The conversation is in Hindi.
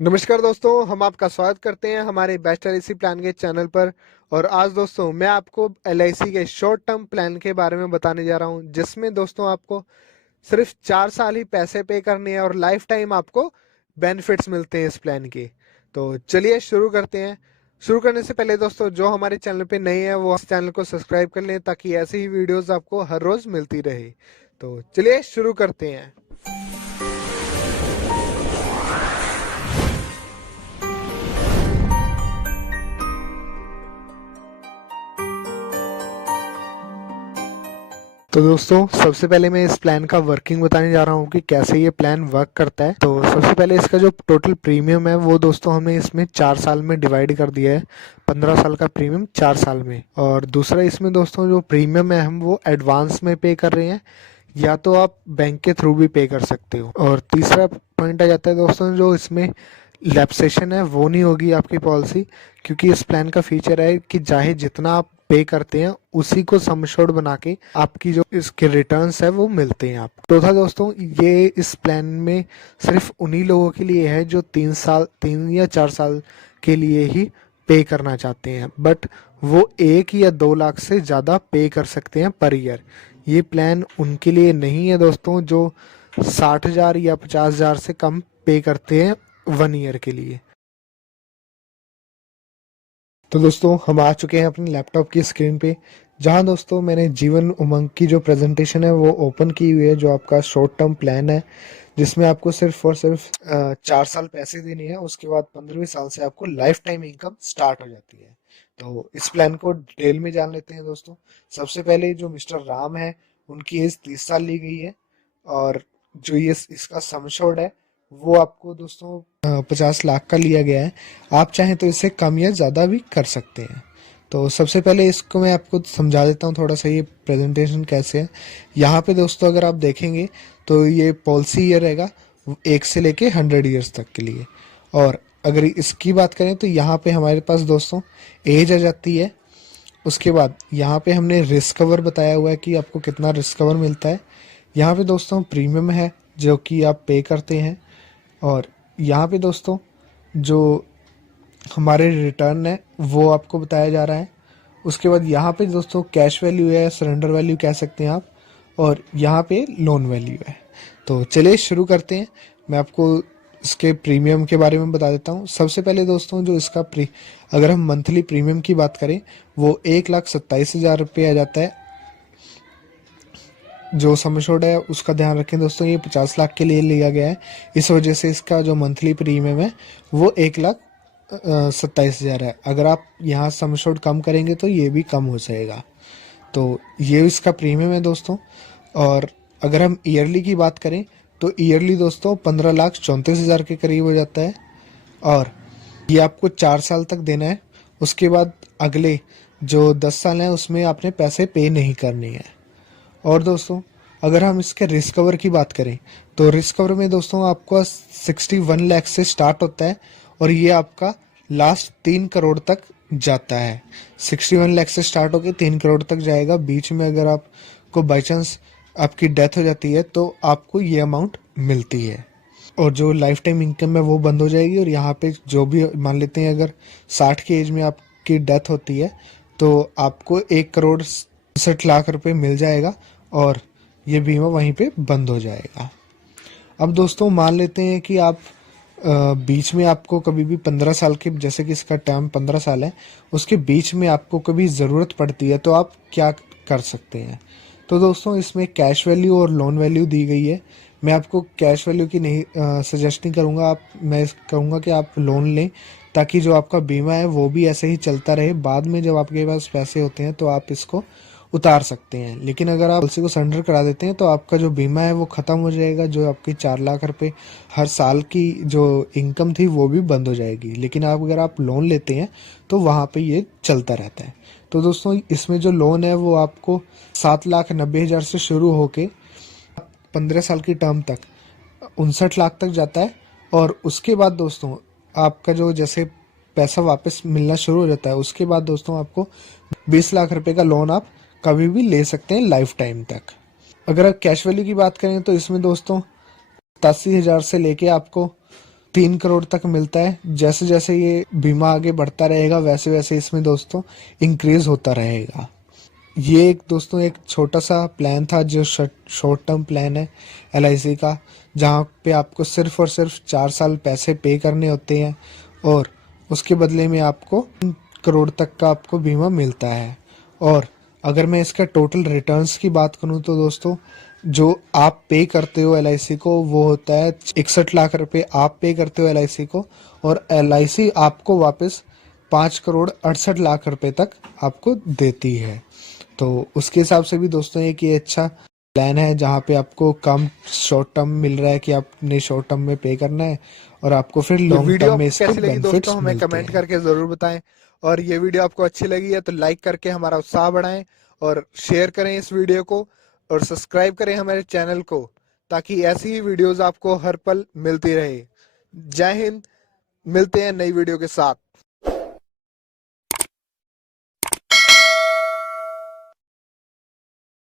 नमस्कार दोस्तों, हम आपका स्वागत करते हैं हमारे बेस्ट एलआईसी प्लान के चैनल पर। और आज दोस्तों मैं आपको एलआईसी के शॉर्ट टर्म प्लान के बारे में बताने जा रहा हूं, जिसमें दोस्तों आपको सिर्फ 4 साल ही पैसे पे करने हैं और लाइफ टाइम आपको बेनिफिट्स मिलते हैं इस प्लान के। तो चलिए शुरू करते हैं। शुरू करने से पहले दोस्तों, जो हमारे चैनल पे नए हैं वो इस चैनल को सब्सक्राइब कर लें, ताकि ऐसे ही वीडियोस आपको हर रोज मिलती रहे। तो चलिए शुरू करते हैं। तो दोस्तों सबसे पहले मैं इस प्लान का वर्किंग बताने जा रहा हूँ कि कैसे ये प्लान वर्क करता है। तो सबसे पहले इसका जो टोटल प्रीमियम है वो दोस्तों हमें इसमें 4 साल में डिवाइड कर दिया है। 15 साल का प्रीमियम 4 साल में। और दूसरा इसमें दोस्तों जो प्रीमियम है हम वो एडवांस में पे कर रहे हैं, या तो आप बैंक के थ्रू भी पे कर सकते हो। और तीसरा पॉइंट आ जाता है दोस्तों, जो इसमें लैप्सेशन है वो नहीं होगी आपकी पॉलिसी, क्योंकि इस प्लान का फीचर है कि चाहे जितना आप पे करते हैं उसी को सम एश्योर्ड बना के आपकी जो इसके रिटर्न्स है वो मिलते हैं आपको। तो था दोस्तों, ये इस प्लान में सिर्फ उन्हीं लोगों के लिए है जो 3 या 4 साल के लिए ही पे करना चाहते हैं, बट वो 1 या 2 लाख से ज़्यादा पे कर सकते हैं पर ईयर। ये प्लान उनके लिए नहीं है दोस्तों जो 60,000 या 50,000 से कम पे करते हैं 1 ईयर के लिए। तो दोस्तों हम आ चुके हैं अपनी लैपटॉप की स्क्रीन पे, जहां दोस्तों मैंने जीवन उमंग की जो प्रेजेंटेशन है वो ओपन की हुई है, जो आपका शॉर्ट टर्म प्लान है, जिसमें आपको सिर्फ और सिर्फ 4 साल पैसे देने हैं। उसके बाद 15वें साल से आपको लाइफ टाइम इनकम स्टार्ट हो जाती है। तो इस प्लान को डिटेल में जान लेते हैं दोस्तों। सबसे पहले जो मिस्टर राम है, उनकी एज 30 साल ली गई है। और जो ये इसका सम एश्योर्ड है वो आपको दोस्तों 50 लाख का लिया गया है। आप चाहें तो इससे कम या ज़्यादा भी कर सकते हैं। तो सबसे पहले इसको मैं आपको समझा देता हूँ थोड़ा सा, ये प्रेजेंटेशन कैसे है। यहाँ पे दोस्तों अगर आप देखेंगे तो ये पॉलिसी ईयर रहेगा 1 से लेके 100 ईयर्स तक के लिए। और अगर इसकी बात करें तो यहाँ पे हमारे पास दोस्तों एज आ जाती है। उसके बाद यहाँ पे हमने रिस्क कवर बताया हुआ है कि आपको कितना रिस्क कवर मिलता है। यहाँ पे दोस्तों प्रीमियम है जो कि आप पे करते हैं। और यहाँ पे दोस्तों जो हमारे रिटर्न है वो आपको बताया जा रहा है। उसके बाद यहाँ पे दोस्तों कैश वैल्यू है, सरेंडर वैल्यू कह सकते हैं आप, और यहाँ पे लोन वैल्यू है। तो चलिए शुरू करते हैं। मैं आपको इसके प्रीमियम के बारे में बता देता हूँ। सबसे पहले दोस्तों जो इसका अगर हम मंथली प्रीमियम की बात करें वो 1,27,000 रुपये आ जाता है। जो सम एश्योर्ड है उसका ध्यान रखें दोस्तों, ये 50 लाख के लिए लिया गया है, इस वजह से इसका जो मंथली प्रीमियम है वो 1,27,000 है। अगर आप यहाँ सम एश्योर्ड कम करेंगे तो ये भी कम हो जाएगा। तो ये इसका प्रीमियम है दोस्तों। और अगर हम ईयरली की बात करें तो ईयरली दोस्तों 15,34,000 के करीब हो जाता है। और ये आपको 4 साल तक देना है। उसके बाद अगले जो 10 साल हैं उसमें आपने पैसे पे नहीं करने हैं। और दोस्तों अगर हम इसके रिस्क कवर की बात करें तो रिस्क कवर में दोस्तों आपको 61 लाख से स्टार्ट होता है, और ये आपका लास्ट 3 करोड़ तक जाता है। 61 लाख से स्टार्ट होकर 3 करोड़ तक जाएगा। बीच में अगर आपको बाई चांस आपकी डेथ हो जाती है तो आपको ये अमाउंट मिलती है, और जो लाइफ टाइम इनकम है वो बंद हो जाएगी। और यहाँ पे जो भी मान लेते हैं अगर 60 की एज में आपकी डेथ होती है तो आपको 1,60,00,000 रुपये मिल जाएगा, और ये बीमा वहीं पे बंद हो जाएगा। अब दोस्तों मान लेते हैं कि आप बीच में आपको कभी भी 15 साल के, जैसे कि इसका टर्म 15 साल है, उसके बीच में आपको कभी ज़रूरत पड़ती है तो आप क्या कर सकते हैं। तो दोस्तों इसमें कैश वैल्यू और लोन वैल्यू दी गई है। मैं आपको कैश वैल्यू की नहीं सजेस्ट नहीं करूँगा, मैं कहूँगा कि आप लोन लें, ताकि जो आपका बीमा है वो भी ऐसे ही चलता रहे। बाद में जब आपके पास पैसे होते हैं तो आप इसको उतार सकते हैं। लेकिन अगर आप पॉलिसी को सरेंडर करा देते हैं तो आपका जो बीमा है वो ख़त्म हो जाएगा। जो आपकी 4 लाख रुपए हर साल की जो इनकम थी वो भी बंद हो जाएगी। लेकिन अगर आप लोन लेते हैं तो वहाँ पे ये चलता रहता है। तो दोस्तों इसमें जो लोन है वो आपको 7,90,000 से शुरू होके 15 साल की टर्म तक 59 लाख तक जाता है। और उसके बाद दोस्तों आपका जो जैसे पैसा वापस मिलना शुरू हो जाता है, उसके बाद दोस्तों आपको 20 लाख रुपए का लोन आप कभी भी ले सकते हैं लाइफ टाइम तक। अगर आप कैश वैल्यू की बात करें तो इसमें दोस्तों 87,000 से लेके आपको 3 करोड़ तक मिलता है। जैसे जैसे ये बीमा आगे बढ़ता रहेगा वैसे वैसे इसमें दोस्तों इंक्रीज होता रहेगा। ये एक दोस्तों एक छोटा सा प्लान था जो शॉर्ट टर्म प्लान है एलआईसी का, जहाँ पे आपको सिर्फ और सिर्फ 4 साल पैसे पे करने होते हैं और उसके बदले में आपको 3 करोड़ तक का आपको बीमा मिलता है। और अगर मैं इसका टोटल रिटर्न्स की बात करूं तो दोस्तों जो आप पे करते हो एलआईसी को वो होता है 61 लाख रुपए आप पे करते हो एलआईसी को, और एलआईसी आपको वापस 5 करोड़ 68 लाख रुपए तक आपको देती है। तो उसके हिसाब से भी दोस्तों एक ये अच्छा प्लान है जहाँ पे आपको कम शॉर्ट टर्म मिल रहा है कि आपने शॉर्ट टर्म में पे करना है और आपको फिर ये लॉन्ग वीडियो टर्म में आपको इसके कैसी लगी दोस्तों, बेनिफिट्स हमें मिलते कमेंट हैं। करके जरूर बताएं। और ये वीडियो आपको अच्छी लगी है तो लाइक करके हमारा उत्साह बढ़ाएं और शेयर करें इस वीडियो को और सब्सक्राइब करें हमारे चैनल को, ताकि ऐसी ही वीडियोस आपको हर पल मिलती रहे। जय हिंद, मिलते हैं नई वीडियो के साथ।